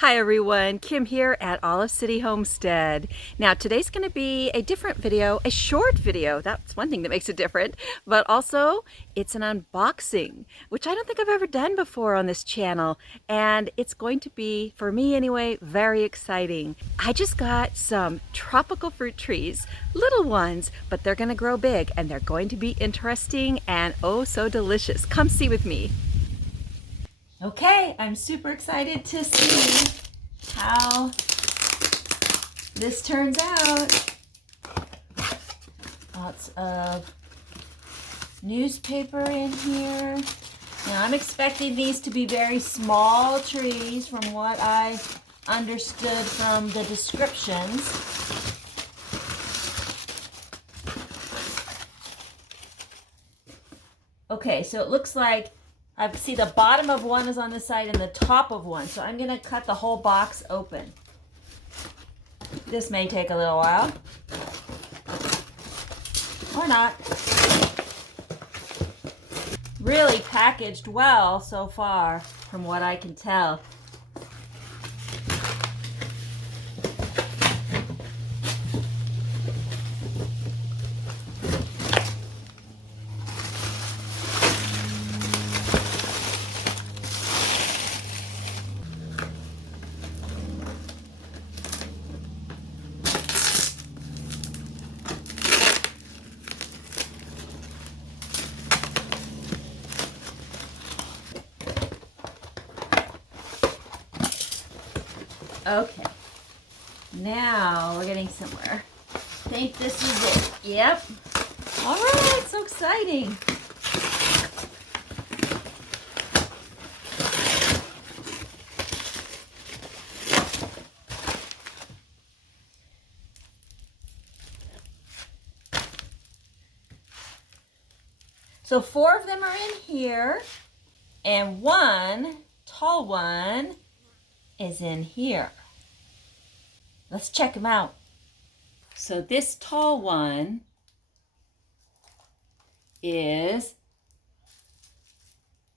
Hi everyone, Kim here at Olive City Homestead. Now today's going to be a different video, a short video. That's one thing that makes it different, but also it's an unboxing, which I don't think I've ever done before on this channel. And it's going to be, for me anyway, very exciting. I just got some tropical fruit trees, little ones, but they're going to grow big and they're going to be interesting and oh so delicious. Come see with me. Okay, I'm super excited to see how this turns out. Lots of newspaper in here. Now I'm expecting these to be very small trees from what I understood from the descriptions. Okay, so it looks like I see the bottom of one is on this side and the top of one. So I'm going to cut the whole box open. This may take a little while. Or not. Really packaged well so far, from what I can tell. Okay, now we're getting somewhere. I think this is it. Yep. All right, so exciting. So 4 of them are in here, and one tall one is in here. Let's check them out. So this tall one is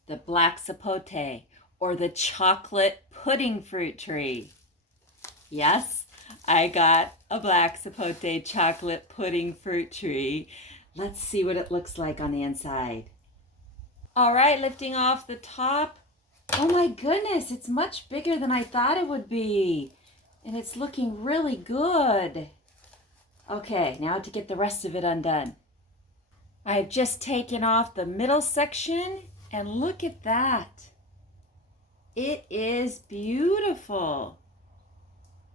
the Black Sapote, or the chocolate pudding fruit tree. Yes, I got a Black Sapote chocolate pudding fruit tree. Let's see what it looks like on the inside. All right, lifting off the top. Oh my goodness, it's much bigger than I thought it would be. And it's looking really good. Okay, now to get the rest of it undone. I've just taken off the middle section and look at that. It is beautiful.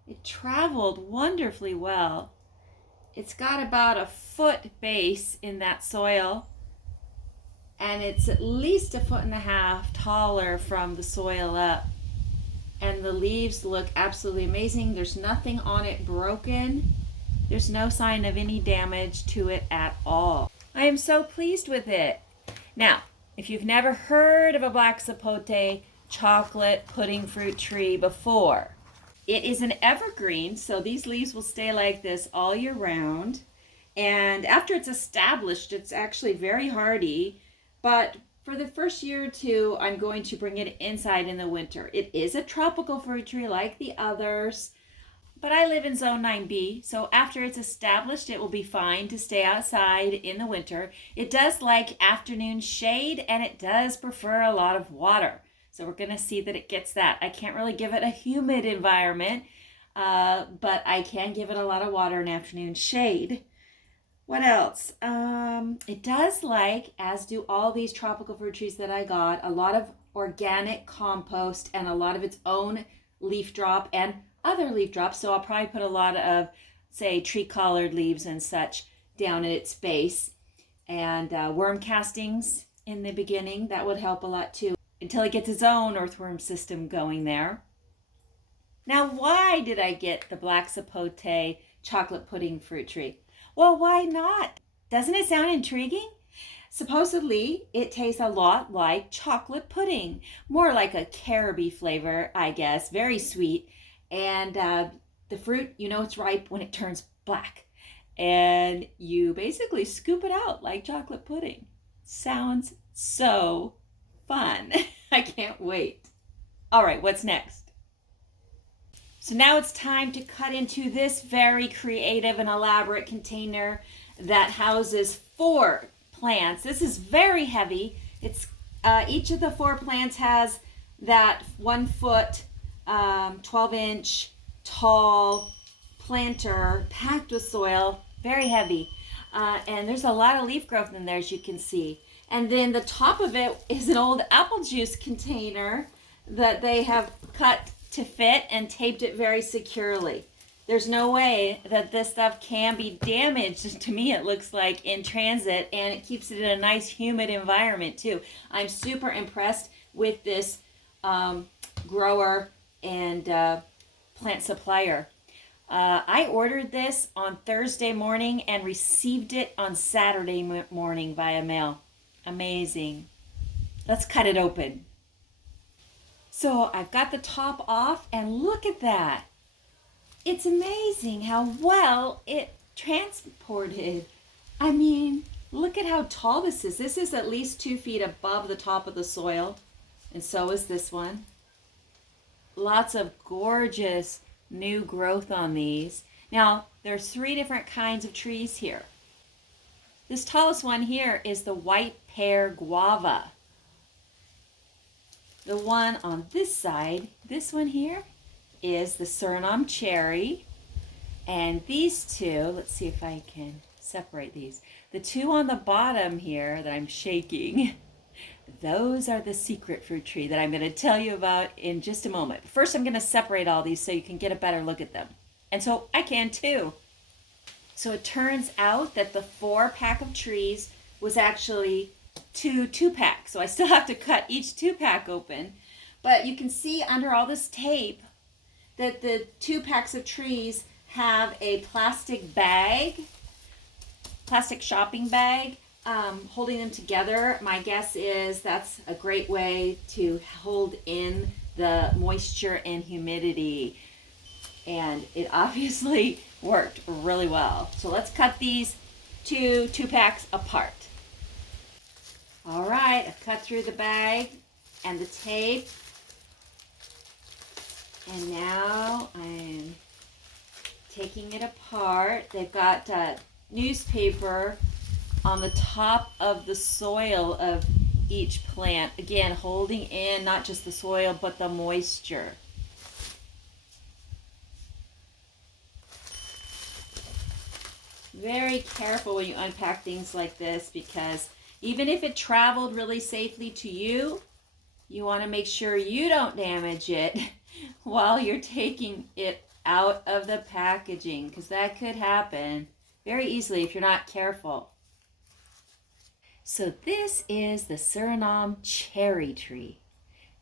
It traveled wonderfully well. It's got about a foot base in that soil. And it's at least 1.5 feet taller from the soil up. And the leaves look absolutely amazing. There's nothing on it broken. There's no sign of any damage to it at all. I am so pleased with it. Now, if you've never heard of a Black Sapote chocolate pudding fruit tree before, it is an evergreen, so these leaves will stay like this all year round. And after it's established, it's actually very hardy. But for the first year or two, I'm going to bring it inside in the winter. It is a tropical fruit tree like the others, but I live in Zone 9B, so after it's established, it will be fine to stay outside in the winter. It does like afternoon shade, and it does prefer a lot of water. So we're going to see that it gets that. I can't really give it a humid environment, but I can give it a lot of water and afternoon shade. What else? It does like, as do all these tropical fruit trees that I got, a lot of organic compost and a lot of its own leaf drop and other leaf drops. So I'll probably put a lot of, say, tree collared leaves and such down at its base. And worm castings in the beginning, that would help a lot too, until it gets its own earthworm system going there. Now, why did I get the Black Sapote chocolate pudding fruit tree? Well, why not? Doesn't it sound intriguing? Supposedly, it tastes a lot like chocolate pudding. More like a caroby flavor, I guess. Very sweet. And the fruit, you know it's ripe when it turns black. And you basically scoop it out like chocolate pudding. Sounds so fun. I can't wait. All right, what's next? So now it's time to cut into this very creative and elaborate container that houses 4 plants. This is very heavy. It's each of the 4 plants has that 1 foot, 12-inch tall planter packed with soil, very heavy. And there's a lot of leaf growth in there, as you can see. And then the top of it is an old apple juice container that they have cut to fit and taped it very securely. There's no way that this stuff can be damaged. To me, it looks like in transit, and it keeps it in a nice humid environment too. I'm super impressed with this grower and plant supplier. I ordered this on Thursday morning and received it on Saturday morning via mail. Amazing. Let's cut it open. So I've got the top off, and look at that. It's amazing how well it transported. I mean, look at how tall this is. This is at least 2 feet above the top of the soil, and so is this one. Lots of gorgeous new growth on these. Now, there's 3 different kinds of trees here. This tallest one here is the White Pear Guava. The one on this side, this one here, is the Surinam Cherry. And these 2, let's see if I can separate these. The 2 on the bottom here that I'm shaking, those are the secret fruit tree that I'm going to tell you about in just a moment. First, I'm going to separate all these so you can get a better look at them. And so I can too. So it turns out that the 4-pack of trees was actually 2 2-packs. So I still have to cut each 2-pack open. But you can see under all this tape that the 2 packs of trees have a plastic bag, plastic shopping bag, holding them together. My guess is that's a great way to hold in the moisture and humidity. And it obviously worked really well. So let's cut these 2 2-packs apart. All right, I've cut through the bag and the tape. And now I'm taking it apart. They've got newspaper on the top of the soil of each plant. Again, holding in not just the soil, but the moisture. Very careful when you unpack things like this, because even if it traveled really safely to you, you want to make sure you don't damage it while you're taking it out of the packaging, because that could happen very easily if you're not careful. So this is the Surinam cherry tree,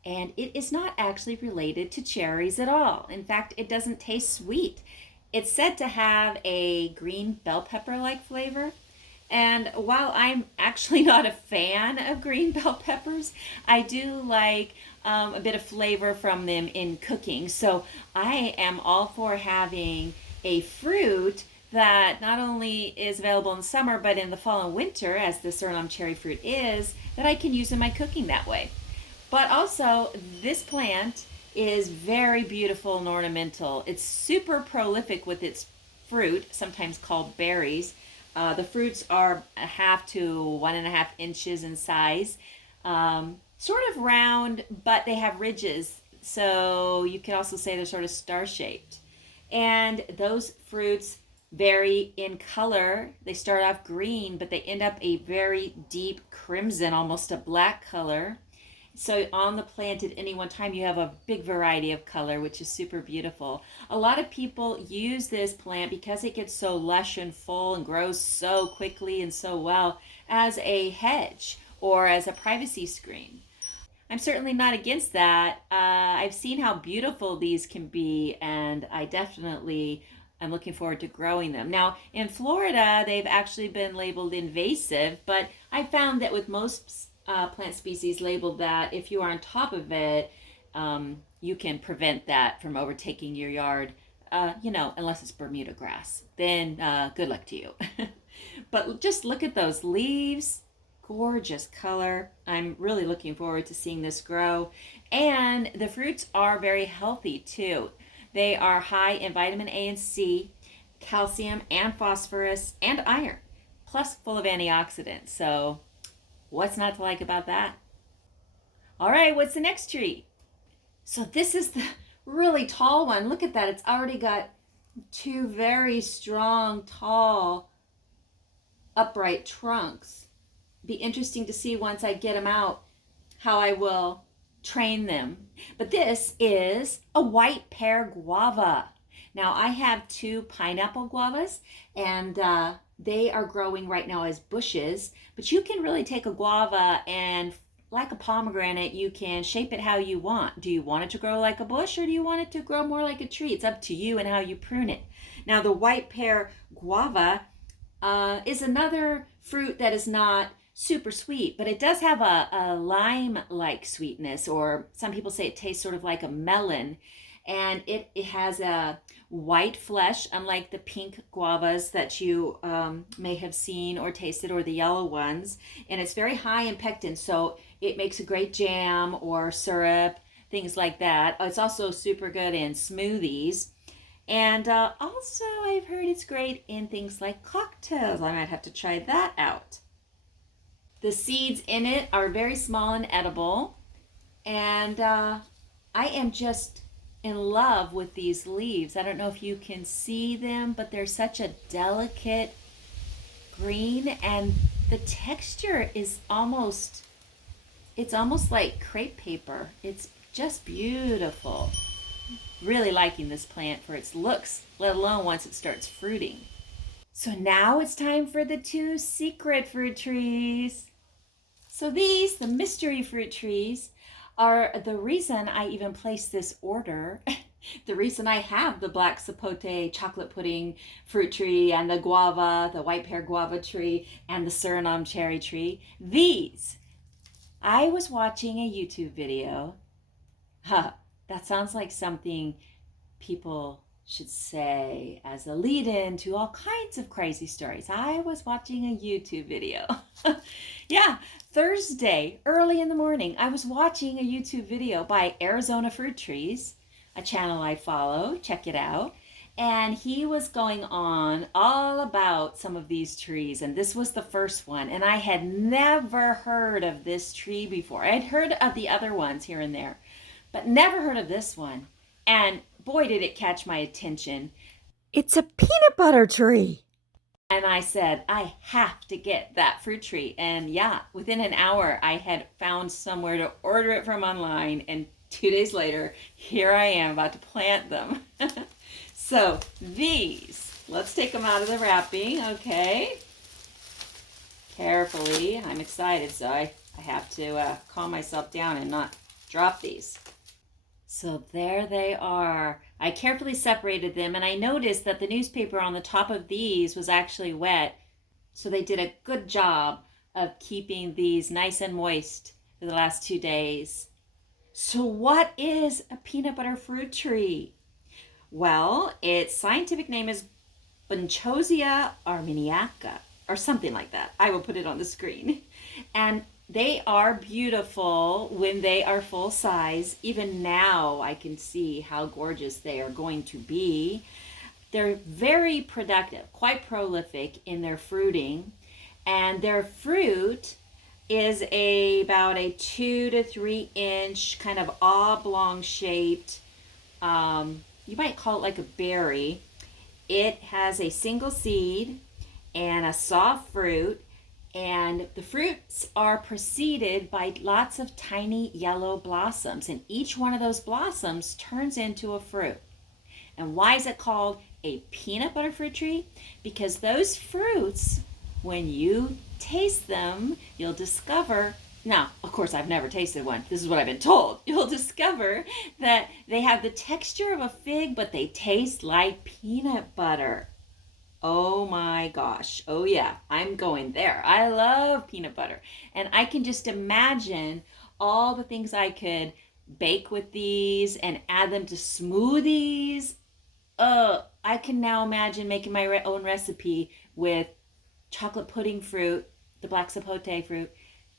and it is not actually related to cherries at all. In fact, it doesn't taste sweet. It's said to have a green bell pepper-like flavor. And while I'm actually not a fan of green bell peppers, I do like a bit of flavor from them in cooking. So I am all for having a fruit that not only is available in summer, but in the fall and winter, as the Surinam cherry fruit is, that I can use in my cooking that way. But also, this plant is very beautiful and ornamental. It's super prolific with its fruit, sometimes called berries. The fruits are 1/2 to 1.5 inches in size, sort of round, but they have ridges. So you can also say they're sort of star-shaped. And those fruits vary in color. They start off green, but they end up a very deep crimson, almost a black color. So on the plant at any one time, you have a big variety of color, which is super beautiful. A lot of people use this plant because it gets so lush and full and grows so quickly and so well as a hedge or as a privacy screen. I'm certainly not against that. I've seen how beautiful these can be, and I definitely am looking forward to growing them. Now, in Florida, they've actually been labeled invasive, but I found that with most plant species labeled that, if you are on top of it, you can prevent that from overtaking your yard, unless it's Bermuda grass. Then good luck to you. But just look at those leaves. Gorgeous color. I'm really looking forward to seeing this grow. And the fruits are very healthy too. They are high in vitamin A and C, calcium and phosphorus, and iron, plus full of antioxidants. So, what's not to like about that? All right, what's the next tree? So, this is the really tall one. Look at that. It's already got two very strong, tall, upright trunks. Be interesting to see once I get them out how I will train them. But this is a white pear guava. Now I have two pineapple guavas, and they are growing right now as bushes, but you can really take a guava and, like a pomegranate, you can shape it how you want. Do you want it to grow like a bush, or do you want it to grow more like a tree? It's up to you and how you prune it. Now the white pear guava is another fruit that is not super sweet, but it does have a lime-like sweetness, or some people say it tastes sort of like a melon. And it has a white flesh, unlike the pink guavas that you may have seen or tasted, or the yellow ones. And it's very high in pectin, so it makes a great jam or syrup, things like that. It's also super good in smoothies. And also, I've heard it's great in things like cocktails. I might have to try that out. The seeds in it are very small and edible. And I am just in love with these leaves. I don't know if you can see them, but they're such a delicate green, and the texture is it's almost like crepe paper. It's just beautiful. Really liking this plant for its looks, let alone once it starts fruiting. So now it's time for the two secret fruit trees. So these, the mystery fruit trees, are the reason I even placed this order. The reason I have the Black Sapote chocolate pudding fruit tree, and the guava, the white pear guava tree, and the Surinam cherry tree. These, I was watching a YouTube video. That sounds like something people should say as a lead-in to all kinds of crazy stories. I was watching a YouTube video. Yeah, Thursday, early in the morning, I was watching a YouTube video by Arizona Fruit Trees, a channel I follow. Check it out. And he was going on all about some of these trees, and this was the first one. And I had never heard of this tree before. I'd heard of the other ones here and there, but never heard of this one. And boy, did it catch my attention. It's a peanut butter tree. And I said, I have to get that fruit tree. And yeah, within an hour, I had found somewhere to order it from online. And 2 days later, here I am about to plant them. So these, let's take them out of the wrapping, okay? Carefully. I'm excited, so I have to calm myself down and not drop these. So there they are. I carefully separated them, and I noticed that the newspaper on the top of these was actually wet. So they did a good job of keeping these nice and moist for the last 2 days. So what is a peanut butter fruit tree? Well, its scientific name is Bunchosia armeniaca, or something like that. I will put it on the screen. And they are beautiful when they are full size. Even now I can see how gorgeous they are going to be. They're very productive, quite prolific in their fruiting, and their fruit is about a 2 to 3 inch kind of oblong shaped, you might call it like a berry. It has a single seed and a soft fruit. And the fruits are preceded by lots of tiny yellow blossoms, and each one of those blossoms turns into a fruit. And why is it called a peanut butter fruit tree? Because those fruits, when you taste them, you'll discover, now, of course, I've never tasted one. This is what I've been told. You'll discover that they have the texture of a fig, but they taste like peanut butter. Oh my gosh. Oh yeah, I'm going there. I love peanut butter. And I can just imagine all the things I could bake with these and add them to smoothies. I can now imagine making my own recipe with chocolate pudding fruit, the black sapote fruit,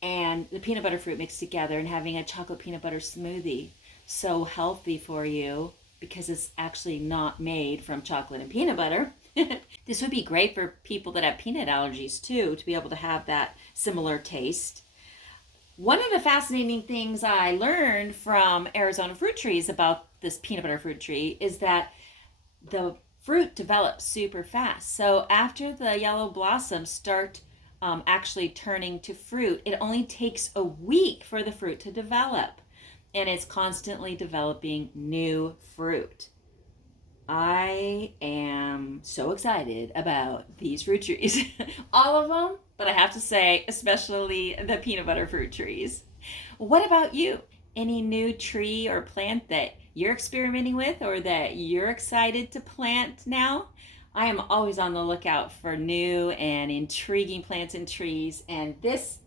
and the peanut butter fruit mixed together, and having a chocolate peanut butter smoothie. So healthy for you. because it's actually not made from chocolate and peanut butter. This would be great for people that have peanut allergies too, to be able to have that similar taste. One of the fascinating things I learned from Arizona fruit trees about this peanut butter fruit tree is that the fruit develops super fast. So after the yellow blossoms start actually turning to fruit, it only takes a week for the fruit to develop, and it's constantly developing new fruit. I am so excited about these fruit trees. All of them, but I have to say, especially the peanut butter fruit trees. What about you? Any new tree or plant that you're experimenting with or that you're excited to plant now? I am always on the lookout for new and intriguing plants and trees, and this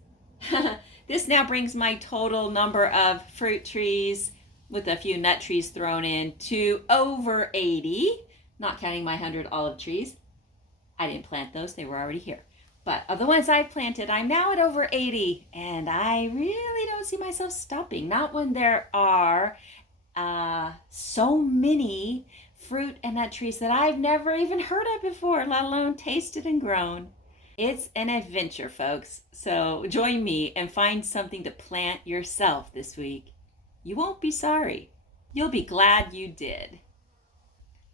this now brings my total number of fruit trees, with a few nut trees thrown in, to over 80, not counting my 100 olive trees. I didn't plant those, they were already here. But of the ones I've planted, I'm now at over 80, and I really don't see myself stopping. Not when there are so many fruit and nut trees that I've never even heard of before, let alone tasted and grown. It's an adventure, folks. So join me and find something to plant yourself this week. You won't be sorry. You'll be glad you did.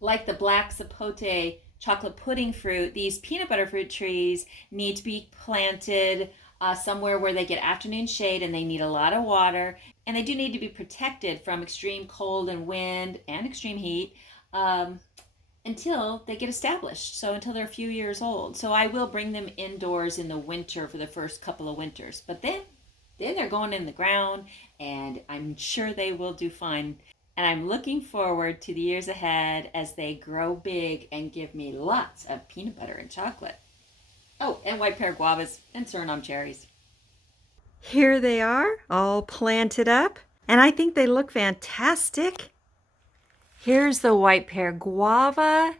Like the Black Sapote chocolate pudding fruit, these peanut butter fruit trees need to be planted somewhere where they get afternoon shade, and they need a lot of water, and they do need to be protected from extreme cold and wind and extreme heat until they get established, so until they're a few years old. So I will bring them indoors in the winter for the first couple of winters, but then they're going in the ground, and I'm sure they will do fine. And I'm looking forward to the years ahead as they grow big and give me lots of peanut butter and chocolate. Oh, and white pear guavas and Surinam cherries. Here they are, all planted up, and I think they look fantastic. Here's the white pear guava,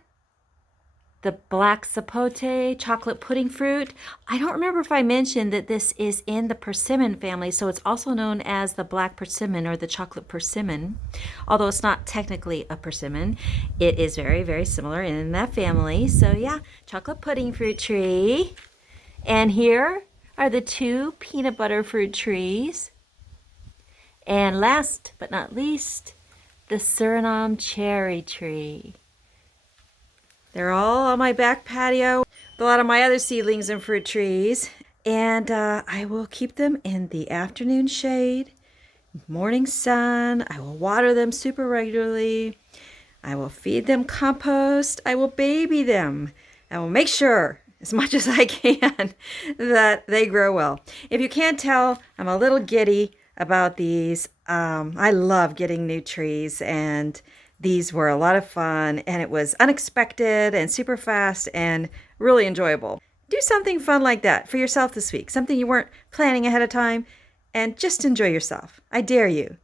the black sapote chocolate pudding fruit. I don't remember if I mentioned that this is in the persimmon family, so it's also known as the black persimmon or the chocolate persimmon. Although it's not technically a persimmon, it is very, very similar in that family. So yeah, chocolate pudding fruit tree. And here are the two peanut butter fruit trees. And last but not least, the Surinam cherry tree. They're all on my back patio with a lot of my other seedlings and fruit trees. And I will keep them in the afternoon shade, morning sun. I will water them super regularly. I will feed them compost. I will baby them. I will make sure, as much as I can, that they grow well. If you can't tell, I'm a little giddy about these. I love getting new trees, and these were a lot of fun, and it was unexpected and super fast and really enjoyable. Do something fun like that for yourself this week, something you weren't planning ahead of time, and just enjoy yourself. I dare you.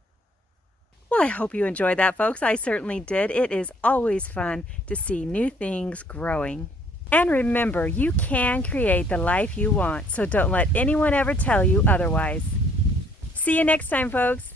Well, I hope you enjoyed that, folks. I certainly did. It is always fun to see new things growing. And remember, you can create the life you want, so don't let anyone ever tell you otherwise. See you next time, folks.